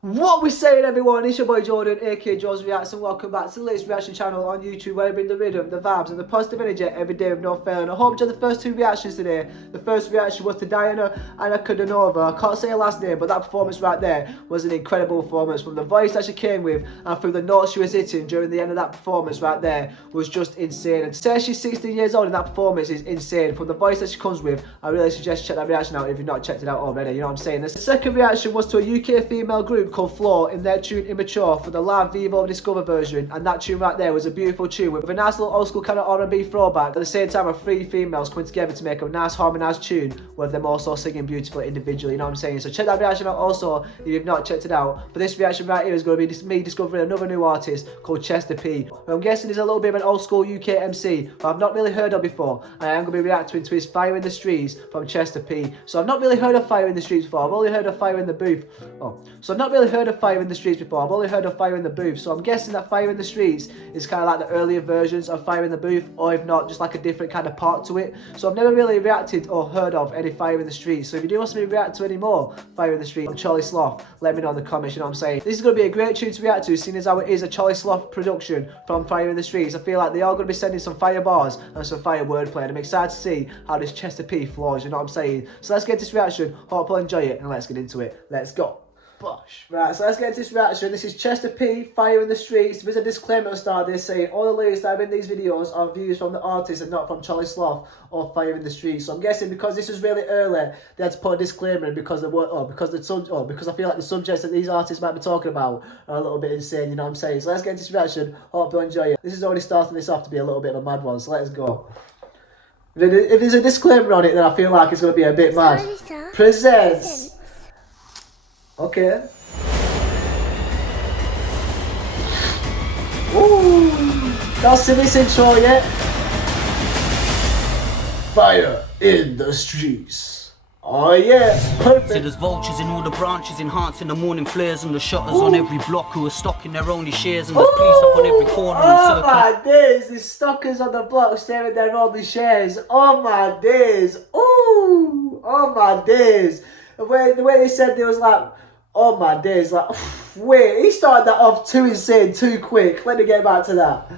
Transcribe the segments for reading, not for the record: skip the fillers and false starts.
What we saying, everyone? It's your boy Jordan, aka Joe's Reacts, and welcome back to the latest reaction channel on YouTube, where I bring the rhythm, the vibes, and the positive energy every day with no fail. And I hope you enjoyed the first two reactions today. The first reaction was to Diana Anakodonova. I can't say her last name, but that performance right there was an incredible performance. From the voice that she came with and through the notes she was hitting during the end of that performance right there was just insane. And to say she's 16 years old in that performance is insane. From the voice that she comes with, I really suggest you check that reaction out if you've not checked it out already. You know what I'm saying? The second reaction was to a UK female group called Floor in their tune Immature for the live Vivo Discover version, and that tune right there was a beautiful tune with a nice little old school kind of R&B throwback. At the same time, of three females coming together to make a nice harmonised tune with them also singing beautifully individually, you know what I'm saying? So check that reaction out also if you've not checked it out. But this reaction right here is going to be me discovering another new artist called Chester P, who I'm guessing is a little bit of an old school UK MC, but I've not really heard of before, and I am going to be reacting to his Fire in the Streets from Chester P. So I've not really heard of Fire in the Streets before, I've only heard of Fire in the Booth. So I've not really heard of Fire in the Streets before, I've only heard of Fire in the Booth. So I'm guessing that Fire in the Streets is kind of like the earlier versions of Fire in the Booth, or if not, just like a different kind of part to it. So I've never really reacted or heard of any Fire in the Streets. So if you do want me to react to any more Fire in the Streets from Charlie Sloth, let me know in the comments, you know what I'm saying? This is going to be a great tune to react to, seeing as how it is a Charlie Sloth production from Fire in the Streets. I feel like they are going to be sending some fire bars and some fire wordplay, and I'm excited to see how this Chester P flows, you know what I'm saying? So let's get this reaction, hope you'll enjoy it, and let's get into it. Let's go. Bosh. Right, so let's get into this reaction. This is Chester P, Fire in the Streets. There is a disclaimer at the start there saying all the lyrics that are in these videos are views from the artist and not from Charlie Sloth or Fire in the Streets. So I'm guessing because this was really early, they had to put a disclaimer in because the word, because I feel like the subjects that these artists might be talking about are a little bit insane, you know what I'm saying? So let's get into this reaction. Hope you enjoy it. This is already starting this off to be a little bit of a mad one, so let's go. If there's a disclaimer on it, then I feel like it's going to be a bit mad. Presents. Okay. Ooh, not seen this intro yet. Fire in the Streets. Oh yeah, perfect. See, there's vultures in all the branches, enhancing the morning flares, and the shutters on every block who are stocking their only shares, and there's police up on every corner. Oh my days, there's stalkers on the block staring their only shares. Oh my days. Ooh, oh my days. The way they said there was like, oh my days, like, wait, he started that off too insane, too quick. Let me get back to that.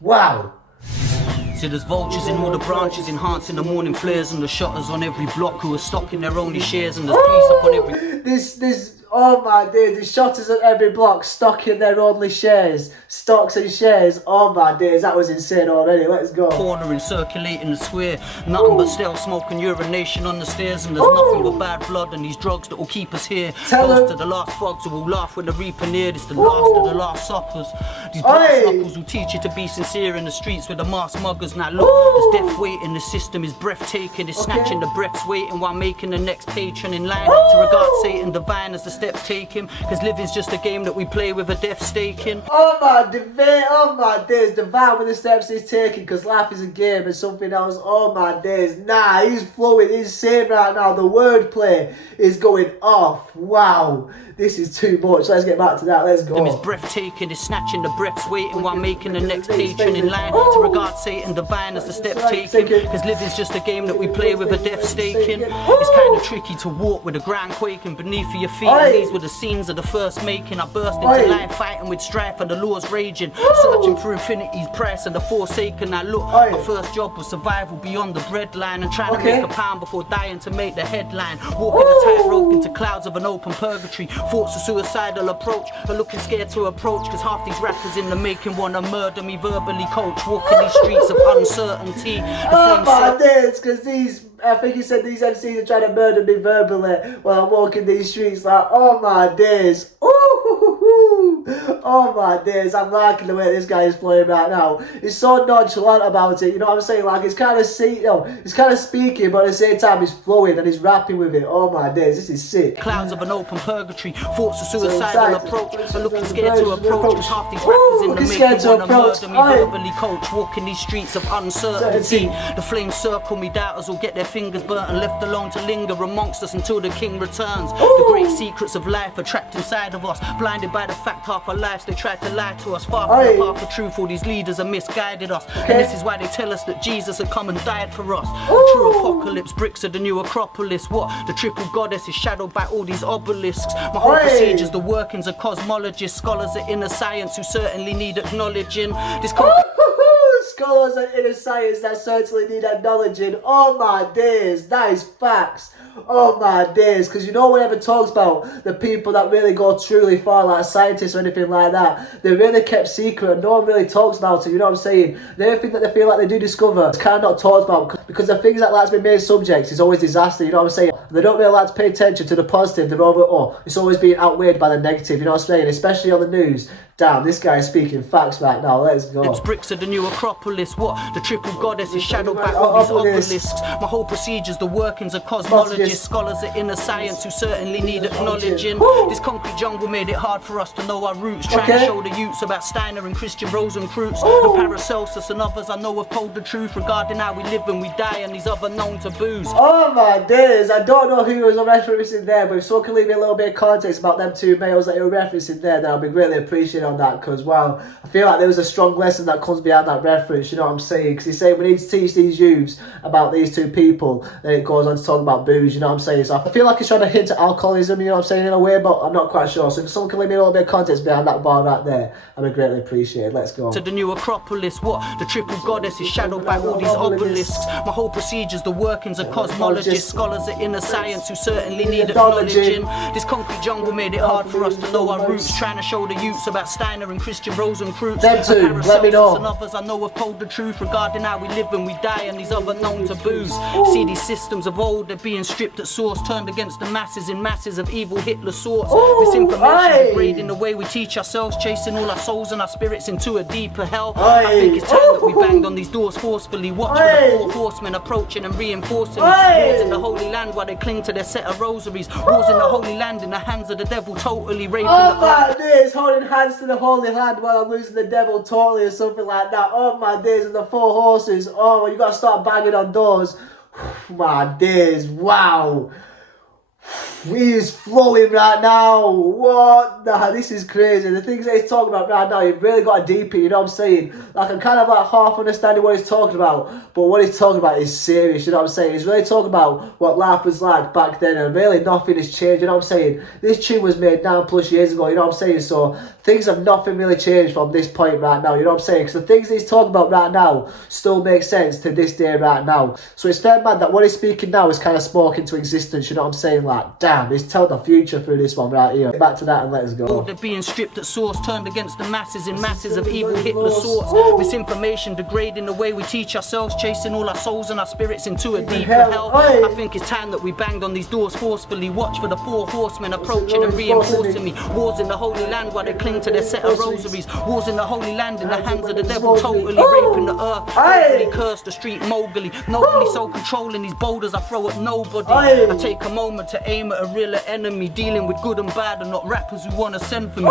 Wow. See, there's vultures in all the branches, enhancing the morning flares, and the shutters on every block who are stocking their only shares, and there's police up on every... Oh my days, the shutters at every block stocking their only shares. Stocks and shares. Oh my days, that was insane already. Let's go. Cornering, circulating the square. Nothing but stale smoke and urination on the stairs, and there's nothing but bad blood and these drugs that will keep us here. Toast to the last thugs who will laugh when the reaper near. It's the last of the last suppers. These brass knuckles will teach you to be sincere in the streets with the masked muggers. Now look, there's death waiting. The system is breathtaking. It's snatching the breaths waiting while making the next patron in line to regard Satan divine as the steps take him, cause living's just a game that we play with a death staking. Oh my days, divine with the steps he's taking, cause life is a game and something else. Oh my days, nah, he's flowing insane right now. The wordplay is going off. Wow, this is too much. Let's get back to that. Let's go. Them is breathtaking, it's snatching the breaths waiting while making the next patron in line to regard Satan divine as the steps taken, cause living's just a game that we play with a death staking. It's kind of tricky to walk with the ground quaking beneath your feet, and these were the scenes of the first making. I burst into life fighting with strife and the laws raging, searching for infinity's price and the forsaken. I look, my first job was survival beyond the breadline, and trying to make a pound before dying to make the headline. Walking a tightrope into clouds of an open purgatory. Thoughts of suicidal approach, are looking scared to approach, cause half these rappers in the making wanna murder me verbally. Coach, walking these streets of uncertainty. Oh my days, cause I think he said these MCs are trying to murder me verbally while I'm walking these streets. Like, oh my days. Ooh, oh my days. I'm liking the way this guy is playing right now. He's so nonchalant about it, you know what I'm saying? Like, he's kind of he's kind of speaking, but at the same time he's flowing and he's rapping with it. Oh my days, this is sick. Clouds of an open purgatory, thoughts of suicidal approach, are looking scared to approach, cause half these rappers in the making wanna murder me verbally. Coach, walking these streets of uncertainty. The flames circle me, doubters will get their fingers burnt and left alone to linger amongst us until the king returns. The great secrets of life are trapped inside of us, blinded by the fact our path of life, they tried to lie to us. Far from the path of truth, all these leaders have misguided us. And this is why they tell us that Jesus had come and died for us. The true apocalypse, bricks of the new Acropolis. What? The triple goddess is shadowed by all these obelisks. My whole procedures, the workings of cosmologists, scholars of inner science who certainly need acknowledging. This scholars of inner science that certainly need acknowledging. Oh my days, that is facts. Oh my days, because no one ever talks about the people that really go truly far, like scientists or anything like that. They're really kept secret and no one really talks about it, you know what I'm saying? Everything that they feel like they do discover is kind of not talked about, because the things that like to be made subjects is always disaster, you know what I'm saying? They don't really like to pay attention to the positive, they're over, it's always being outweighed by the negative, you know what I'm saying? Especially on the news. Damn, this guy is speaking facts right now, let's go. It's bricks of the new Acropolis. What? The triple goddess is shadowed by all these obelisks. My whole procedures, the workings of cosmologists, scholars of inner science who certainly need acknowledging. This concrete jungle made it hard for us to know our roots. Trying to show the youths about Steiner and Christian Rosenkreutz and Paracelsus and others I know have told the truth regarding how we live and we die and these other known taboos. Oh my days, I don't know who was referencing there, but if someone can leave me a little bit of context about them two males that you were referencing there, then I'll be greatly appreciated on that, because wow, I feel like there was a strong lesson that comes behind that reference, you know what I'm saying? Because he's saying we need to teach these youths about these two people, and it goes on to talk about booze, you know what I'm saying? So I feel like he's trying to hint at alcoholism, you know what I'm saying, in a way, but I'm not quite sure. So if someone can leave me a little bit of context behind that bar right there, I'd be greatly appreciated. Let's go. To the new Acropolis, what? The triple goddess is shadowed by all these obelisks. My whole procedures, the workings of cosmologists, scholars of inner science who certainly need acknowledging. This concrete jungle made it hard for us to know our roots. Trying to show the youths about Steiner and Christian Rosenkreutz and Paracelsus and others I know have told the truth regarding how we live and we die and these other known taboos. See these systems of old, they're being stripped at source, turned against the masses in masses of evil Hitler sorts. Misinformation degrading the way we teach ourselves, chasing all our souls and our spirits into a deeper hell. I think it's time that we banged on these doors forcefully. Watch for the four horsemen approaching and reinforcing. Wars in the Holy Land while they cling to their set of rosaries. Wars in the Holy Land in the hands of the devil, totally raping the earth. Days, holding hands to the Holy Land while I'm losing the devil totally or something like that. Oh my days, and the four horses. Oh, you gotta start banging on doors. My days, wow. He is flowing right now. What? Nah, this is crazy. The things that he's talking about right now, you've really got to deep it, you know what I'm saying? Like, I'm kind of like half understanding what he's talking about, but what he's talking about is serious, you know what I'm saying? He's really talking about what life was like back then, and really nothing has changed, you know what I'm saying? This tune was made 9+ years ago, you know what I'm saying? So things have nothing really changed from this point right now, you know what I'm saying? Because the things he's talking about right now still make sense to this day right now. So it's fair, man, that what he's speaking now is kind of spoken into existence, you know what I'm saying? Like, damn, he's told the future through this one right here. Back to that and let's go. They're being stripped at source, turned against the masses in masses of evil Hitler sorts. Misinformation degrading the way we teach ourselves, chasing all our souls and our spirits into a deeper hell. I think it's time that we banged on these doors forcefully. Watch for the four horsemen approaching and reinforcing me. Wars in the Holy Land while they cling to their set of rosaries. Wars in the Holy Land in the hands of the devil, totally raping the earth. Hopefully curse the street mogully. Nobody so controlling these boulders I throw at nobody. I take a moment to aim at a realer enemy, dealing with good and bad and not rappers who want to send for me.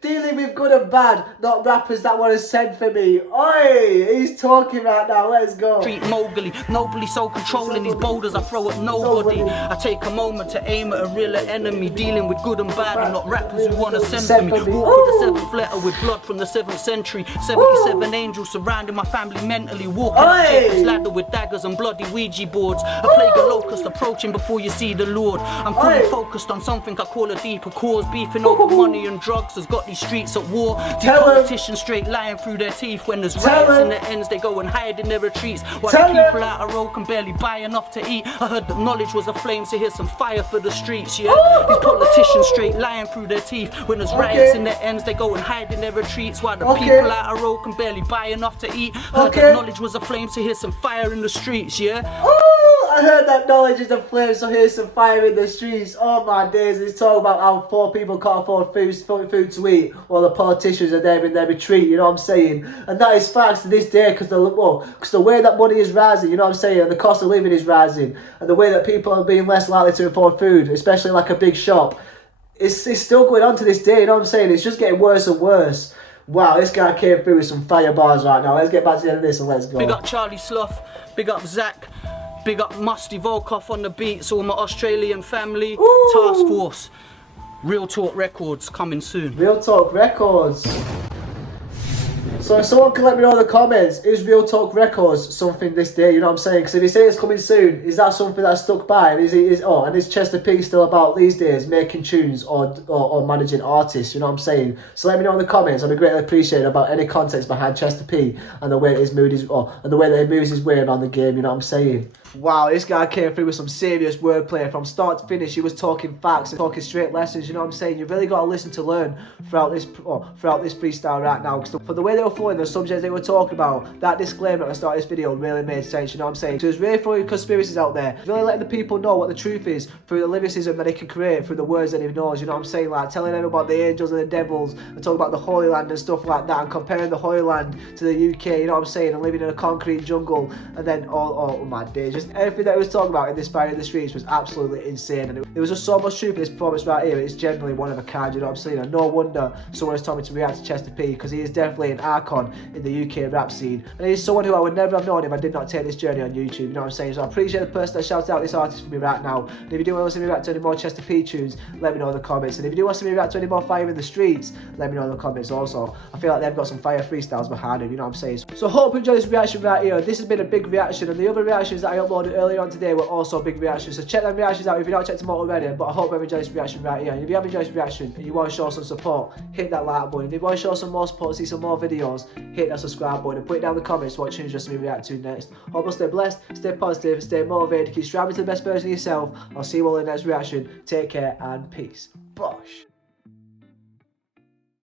Dealing with good and bad, not rappers that want to send for me. Oi, he's talking right now, let's go. Street mogully, nobly so controlling these boulders I throw at nobody. I take a moment to aim at a realer enemy, dealing with good and bad and not rappers who want to send for me. Walk with the 7th letter with blood from the 7th century. 77 angels surrounding my family mentally. Walking up Jacob's ladder with daggers and bloody Ouija boards. A plague of locusts approaching before you see the Lord. I'm fully focused on something I call a deeper cause. Beefing over money and drugs has got these streets at war. These politicians straight lying through their teeth. When there's riots in the ends, they go and hide in their retreats. While the people out a road can barely buy enough to eat. I heard that knowledge was a flame, so here's some fire for the streets, yeah? These politicians straight lying through their teeth. When there's riots in their ends, they go and hide in their retreats. While the people out a road can barely buy enough to eat. I heard that knowledge was a flame, so here's some fire in the streets, yeah? I heard that knowledge is a flame, so here's some fire in the streets. Oh my days, he's talking about how poor people can't afford food to eat while the politicians are there in their retreat, you know what I'm saying? And that is facts to this day, because the way that money is rising, you know what I'm saying, and the cost of living is rising, and the way that people are being less likely to afford food, especially like a big shop, it's still going on to this day, you know what I'm saying? It's just getting worse and worse. Wow, this guy came through with some fire bars right now. Let's get back to the end of this and let's go. Big up Charlie Slough, big up Zach, big up Musty Volkov on the beats, all my Australian family. Task Force. Real Talk Records coming soon. Real Talk Records. So if someone can let me know in the comments, is Real Talk Records something this day, you know what I'm saying? Because if you say it's coming soon, is that something that's stuck by? And is Chester P still about these days making tunes or managing artists, you know what I'm saying? So let me know in the comments. I'd be greatly appreciated about any context behind Chester P and the way his mood is, and the way that he moves his way around the game, you know what I'm saying? Wow, this guy came through with some serious wordplay. From start to finish, he was talking facts and talking straight lessons, you know what I'm saying? You've really got to listen to learn throughout this freestyle right now. Because for the way they were flowing, the subjects they were talking about, that disclaimer at the start of this video really made sense, you know what I'm saying? So there's really throwing conspiracies out there, really letting the people know what the truth is through the lyricism that he can create, through the words that he knows, you know what I'm saying? Like telling them about the angels and the devils, and talking about the Holy Land and stuff like that, and comparing the Holy Land to the UK, you know what I'm saying? And living in a concrete jungle, and then oh my days, just everything that he was talking about in this Fire in the Streets was absolutely insane. And there was just so much truth in this performance right here. It's genuinely one of a kind, you know what I'm saying? And no wonder someone has told me to react to Chester P, because he is definitely an icon in the UK rap scene, and he's someone who I would never have known if I did not take this journey on YouTube, you know what I'm saying? So I appreciate the person that shouted out this artist for me right now. And if you do want to see me react to any more Chester P tunes, let me know in the comments. And if you do want to see me react to any more Fire in the Streets, let me know in the comments also. I feel like they've got some fire freestyles behind them, you know what I'm saying? So hope you enjoyed this reaction right here. This has been a big reaction, and the other reactions that I uploaded earlier on today were also big reactions. So check them reactions out if you've not checked them out already. But I hope you've enjoyed this reaction right here. And if you have enjoyed this reaction and you want to show some support, hit that like button. If you want to show some more support, see some more videos, hit that subscribe button and put it down in the comments what tunes just me react to next. Hope you'll stay blessed, stay positive, stay motivated, keep striving to the best version of yourself. I'll see you all in the next reaction. Take care and peace. Bosh.